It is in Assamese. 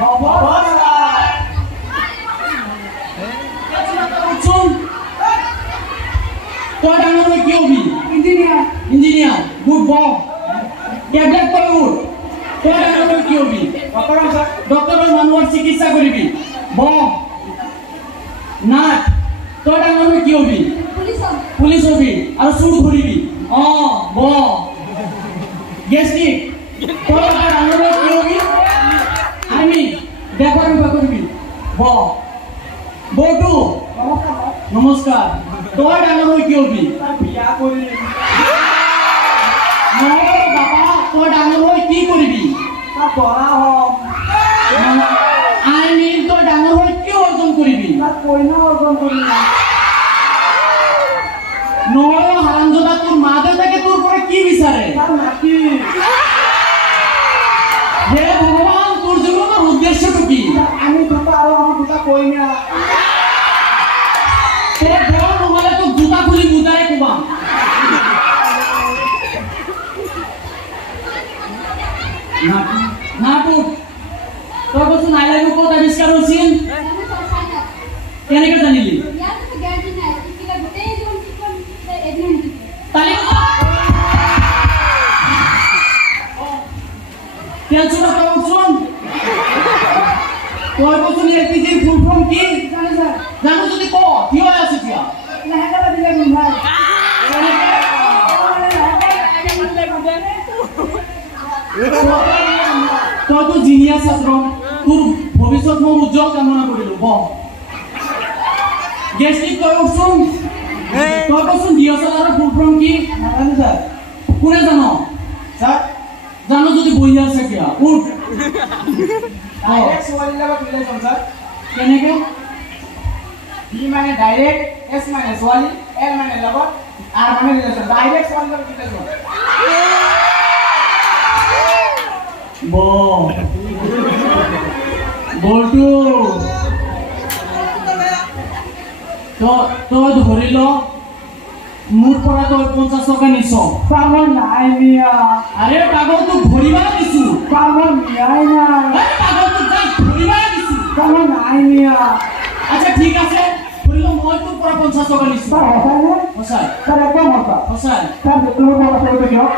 হব তই ডাঙৰ হৈ কি হবি? Engineer engineer. গুড ব টেবলেট তই উঠ। তই ডাঙৰ হৈ কি হবি? ডক্টৰৰ মানুহৰ চিকিৎসা কৰিবি। ব নাট। তই ডাঙৰ হৈ কি হবি? পুলিচ হবি আৰু চুৰ ধৰিবি। অ ব গেষ্টিক। তই ডাঙৰ হৈ কি হবি? আৰ্মি। দেশৰ সেৱা কৰিবি। ব বৌটো নমস্কাৰ। তই ডাঙৰ হৈ কি হবি? বিয়া কৰিম নহয় বাবা, তই ডাঙৰ হৈ কি কৰিবি? পঢ়া হম আই মিন তই ডাঙৰ হৈ কি অৰ্জন কৰিবি? কইনা অৰ্জন কৰিম নহয় হাৰামজাদা, তোৰ মা দেউতাকে তোৰ পৰা কি বিচাৰে? তাৰ মাটি হে ভগৱান, তোৰ জীৱনৰ উদ্দেশ্যটো কি? আমি দুটা আৰু আমাৰ দুটা কইনা তই বৰ নহ'লে তোক জোতা খুলি বুজাই কোবাম। না তোক তই কৈছো নাই লাগিব ক'ত আৱিষ্কাৰ হৈছিল? কেনেকে জানিলি? টেনচন তই উঠছোন। তই কৈছো এলপিজিৰ ফুল ফৰ্ম কি? জানো যদি ক থিয় হৈ আছে এতিয়া। তইতো জিনিয়াছ ছাত্ৰ, তোৰ ভৱিষ্যত মই উজ্জ্বল কামনা কৰিলো। ব গেষ্টিক তই উঠছোন। তই কৈছোন ডিএছএলআৰৰ ফুল ফৰ্ম কি? নাজানো ছাৰ কোনে জান? ছাৰ জানো যদি বহি আছে কিয় উঠ। ডাইৰেক্ট ছোৱালীৰ লগত ৰিলেশ্যন ছাৰ কেনেকে? বি মানে ডাইৰেক্ট এছ মানে ছোৱালী এল মানে লগত আৰ মানে ৰিলেশ্যন ডাইৰেক্ট ছোৱালীৰ লগত ৰিলেশ্যন বলটো তই ধৰি ল মোৰ পৰা তই 50 টকা নিছ। পাগল নাই মিয়া আৰে পাগল তোক ধৰিবা দিছো। পাগল মিয়াই নাই পাগল তোক ধৰিবা দিছো। পাগল নাই মিয়া আচ্ছা ঠিক আছে, ধৰি ল মই তোৰ পৰা 50 টকা নিছো। ছাৰ সঁচাই নে? সঁচাই ছাৰ একদম সঁচা সঁচাই। ছাৰ তোমাৰ কথা কৈ দিয়ক